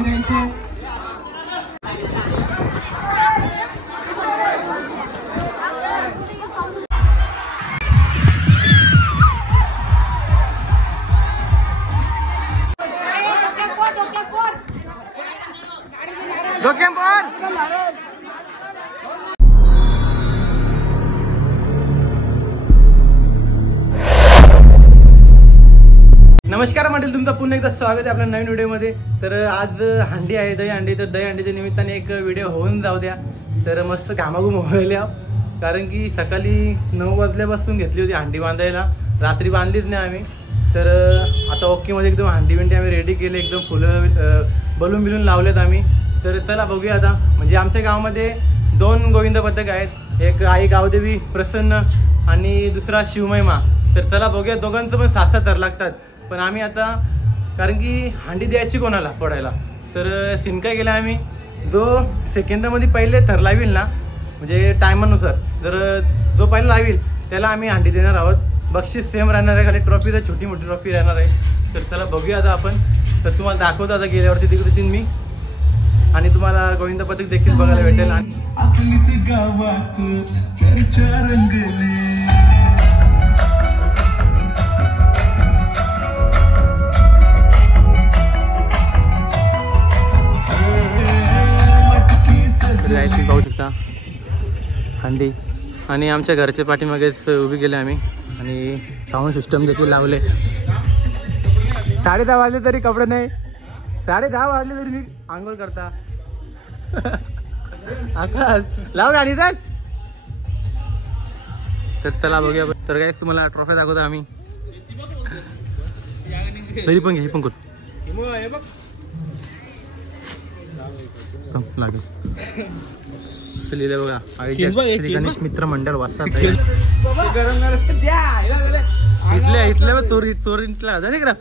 पाणी द्यायचं. नमस्कार मंडळी, तुमचं पुन्हा एकदा स्वागत आहे आपल्या नवीन व्हिडिओमध्ये. तर आज हंडी आहे, दही हंडी. तर दही हंडीच्या निमित्ताने एक व्हिडिओ होऊन जाऊ द्या. तर मस्त घामाघूम व्हायला, कारण की सकाळी 9 वाजल्यापासून घेतली होती हंडी बांधायला, रात्री बांधलीच नाही आम्ही. तर आता ओकेमध्ये एकदम हंडी बिंडी आम्ही रेडी केले, एकदम फुलं बलून बिलून लावलेत आम्ही. तर चला बघूया आता. म्हणजे आमच्या गावामध्ये 2 गोविंद पथक आहेत, एक आई गावदेवी प्रसन्न आणि दुसरा शिवमहिमा. तर चला बघूया, दोघांचं पण 6-6 थर लागतात. पण आम्ही आता, कारण की हंडी द्यायची कोणाला फोडायला, तर सिनका केला आम्ही. जो सेकंदामध्ये पहिले थर लावील ना, म्हणजे टायमानुसार, जर जो पहिला लावील त्याला आम्ही हंडी देणार आहोत. बक्षीस सेम राहणार आहे, खाली ट्रॉफी तर छोटी मोठी ट्रॉफी राहणार आहे. तर चला बघूया आता आपण. तर तुम्हाला दाखवतो आता गेल्यावरती तिकडे मी, आणि तुम्हाला गोविंद पथक देखील बघायला भेटेल. पाहू शकता हंडी, आणि आमच्या घरच्या पाठीमागेच उभी केले आम्ही, आणि साऊंड सिस्टम देखील लावले. 10:30 वाजले तरी कपडे नाही, 10:30 वाजले तरी मी आंघोळ करता. आकाश लाव गाडी जात. तर चला बघूया. तर काय तुम्हाला ट्रॉफी दाखवतो आम्ही, तरी पण घे पण लागेल. लिहिले बघा, गणेश मित्र मंडळ वाचतात. इथल्या इथल्या तोरीतला जाते का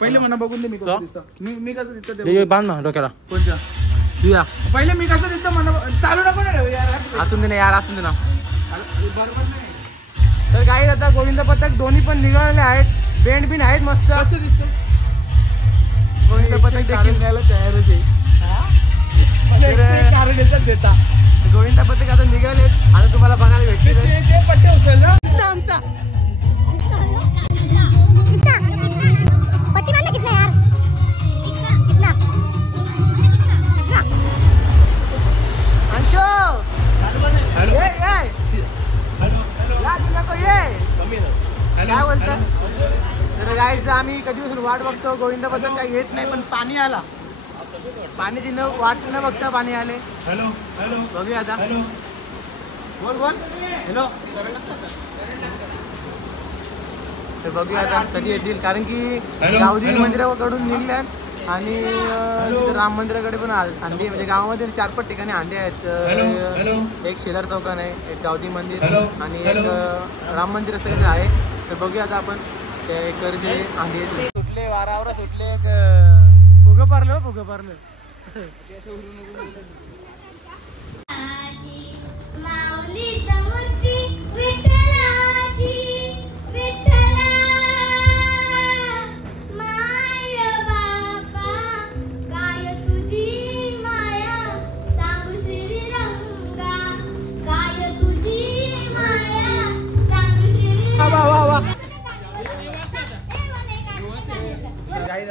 पहिले म्हणा बघून दे. मी कसं दिसतो बांध ना डोक्याला. कोणत्या तुया पहिले मी कसं दिसतो म्हणा, चालू नको ना असून दे ना यार, असून दे ना. बरोबर नाही. तर काही आता गोविंद पथक दोन्ही पण निघालेले आहेत, बेंड बिन आहेत मस्त. कसं दिसतो गोविंद पथक देखील द्यायला तयारच आहे. कारण देता गोविंद पथक आता निघालेत, आता तुम्हाला बघायला भेटतील. पट्टे उचल आमचा काय बोलतात. तर गाईचं आम्ही कधीपासून वाट बघतो, गोविंद पथक काही येत नाही, पण पाणी आला. पाण्याची वाट न बघता पाणी आले. हॅलो हॅलो बघूया आता. बोल बोल हॅलो. तर बघूया आता कधी येतील, कारण की गावदेवी मंदिराकडून निघल्यात, आणि राम मंदिराकडे पण हंडी, म्हणजे गावामध्ये 4-5 ठिकाणी हंडी आहेत. एक शेलार चौकान आहे, एक गावदेवी मंदिर, आणि एक राम मंदिर असं आहे. तर बघूया आता आपण ते करते हंडी येते. सुटले वारावर सुटले, फुगं पारलं फुगं पारलं.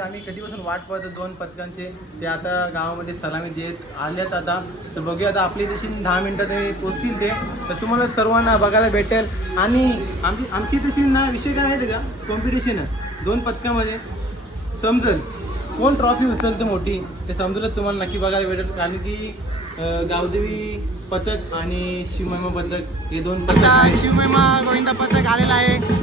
आम्ही कधीपासून वाट पाहतो 2 पथकांचे, ते आता गावामध्ये सलामी देत आल्यात आता. तर बघूया आता, आपली तशी 10 मिनिटात ते पोचतील ते. तर तुम्हाला सर्वांना बघायला भेटेल, आणि आमची तशी ना विषय काय माहिती का, कॉम्पिटिशन आहे 2 पथकामध्ये. समजेल कोण ट्रॉफी उचलते मोठी, ते समजलं तुम्हाला नक्की बघायला भेटेल. कारण की गावदेवी पथक आणि शिवमहिमा पथक हे 2 पथक. शिवमहिमा गोविंद पथक आलेला आहे.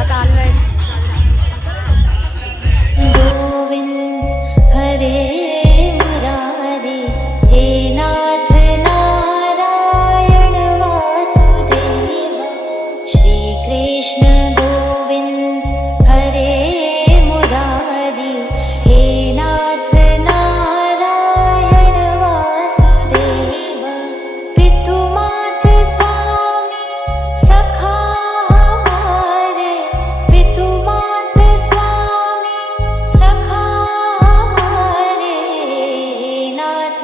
का काल है। गोविंद हरे मुरारी हे नाथ नारायण वासुदेव श्री कृष्ण गोविंद हरे मुरारी हे नाथ नारायण वासुदेव पितुमात स्वामी सखा हमारे पितुमात स्वामी सखा हमारे हे नाथ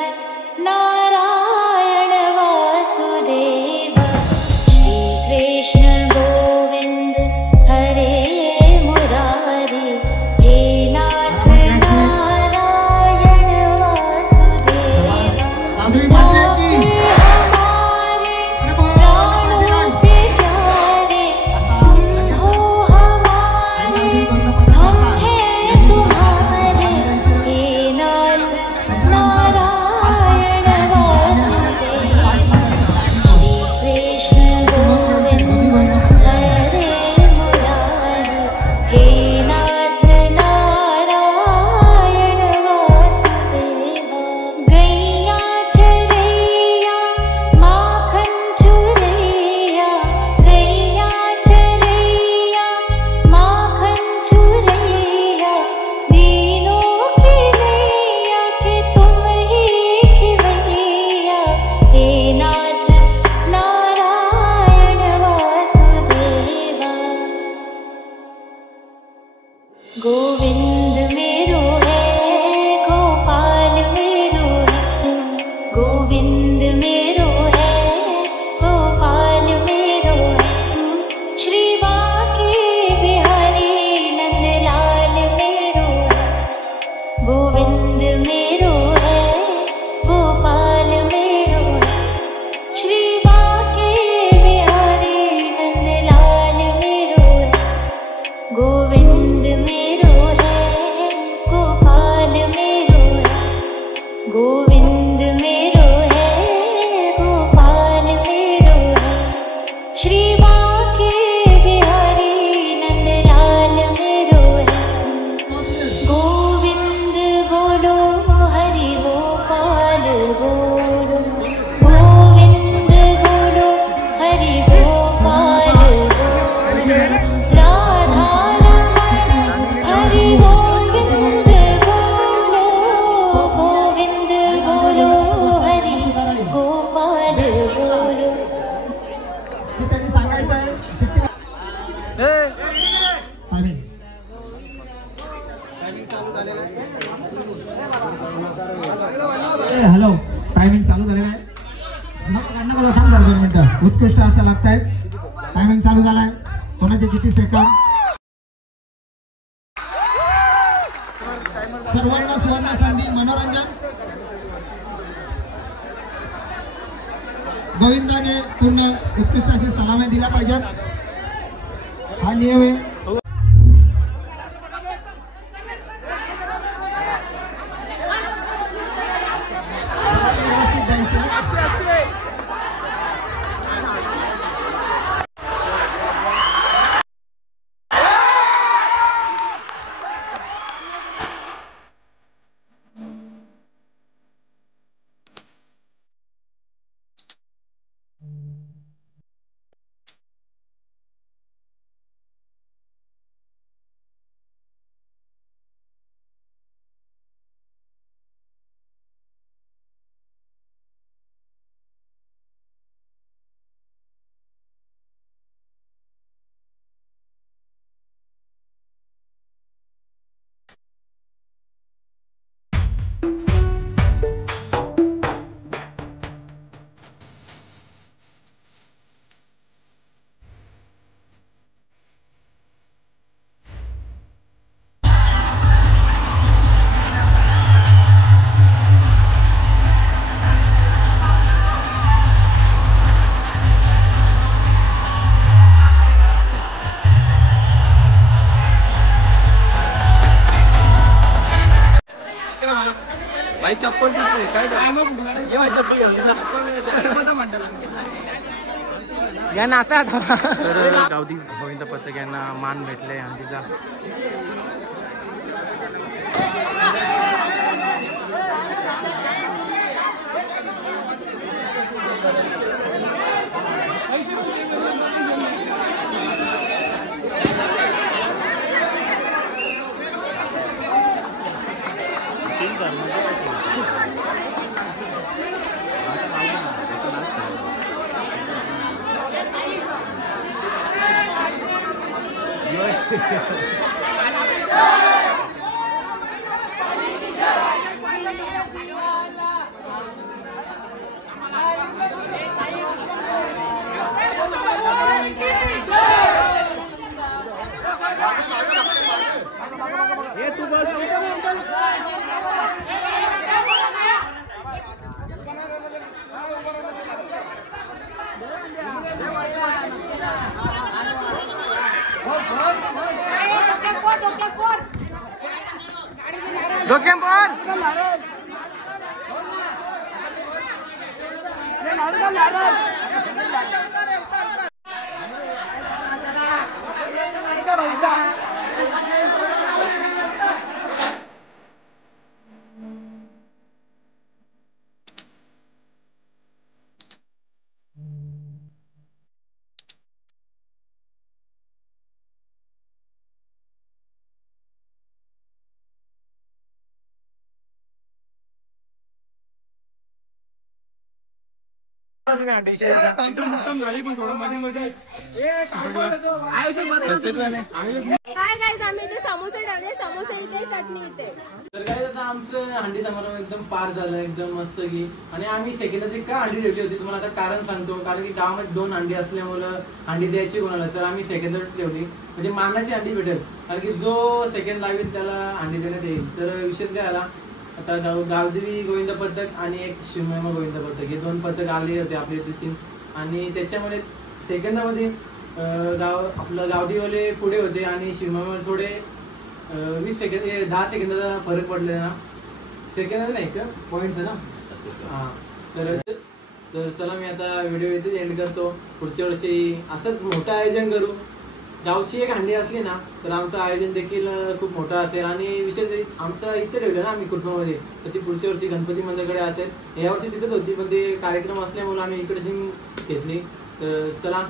नारायण वासुदेव श्री कृष्ण गोविंद हरे मुरारी हे नाथ नारायण वासुदेव हमारे प्राणों से प्यारे तुम हो हमारे हम हैं तुम्हारे हे नाथ नारायण वासुदेव श्री कृष्ण गोविंद हरे मुरारी हे नाथ नारायण वासुदेव गैया चरैया माखन चुरैया गैया चरैया माखन चुरैया दीनों की नैया के तुम ही खिवैया हे नाथ नारायण वासुदेवा गोविंद मेरो है गोपाल मेरो है गोविंद मेरो है गोपाल मेरो है श्री बांके बिहारी नंदलाल मेरो है गोविंद मेरो है गोपाल मेरो है श्री बांके बिहारी नंदलाल मेरो है गोविंद मेरो है गोपाल मेरो है गोविंद मेरो है गोपाल मेरो है श्री बांके बिहारी नंदलाल मेरो है गोविंद बोलो हरि गोपाल बोलो गोविंद बोलो हरि गोपाल बोलो राधा रमण हरि गोविंद बोलो गोविंद बोलो हरि गोपाल बोलो त्यांनी सांगायचं आहे शिट्टी आम्ही हॅलो टायमिंग चालू झालेला आहे नको थांब जरा 2 मिनिटं उत्कृष्ट असं लागताय टायमिंग चालू झालाय कोणाचे किती सेकंद सर्वांना सुवर्ण संधी मनोरंजन गोविंदाने पूर्ण उत्कृष्ट अशी सलामी दिल्या पाहिजेत हा नियम आहे सलामी व्यवस्थित द्यायची. भाई चप्पल काय चप्पल या नाचा तर गावठी गोविंद पथक यांना मान भेटले हंडीचा. डोक्यावर काय गाइस आम्ही इथे समोसे ठेवले समोसे इथे चटणी इथे. तर काय आता आमचं हंडी समारंभ एकदम पार झालं एकदम मस्त की. आणि आम्ही सेकंदाची का हंडी ठेवली होती तुम्हाला आता कारण सांगतो. कारण की गावामध्ये 2 हंडी असल्यामुळं हंडी द्यायची कोणाला तर आम्ही सेकंदात ठेवली म्हणजे मानाची हंडी भेटेल. कारण की जो सेकंड लावेल त्याला हंडी देण्यात येईल. तर विषय काय आला आता गावदेवी गोविंद पथक आणि एक शिवमहिमा गोविंद पथक हे 2 पथक आले होते आपल्या इथे. आणि त्याच्यामध्ये सेकंदामध्ये आपलं गावदेवीवाले पुढे होते आणि शिवमहिमा थोडे 20 सेकंद 10 सेकंदाचा फरक पडले ना. सेकंदाचा नाही का पॉईंटचा ना. हां तर चला मी आता व्हिडिओ इथेच एंड करतो. पुढच्या वर्षी असंच मोठं आयोजन करू. गावची एक हंडी असली ना तर आमचं आयोजन देखील खूप मोठं असेल. आणि विशेष आमचं इथे ठेवलं ना आम्ही कुटुंबामध्ये तर ती पुढच्या वर्षी गणपती मंदिराकडे असेल. यावर्षी तिथेच होती पण ते कार्यक्रम असल्यामुळे आम्ही इकडे घेतली. तर चला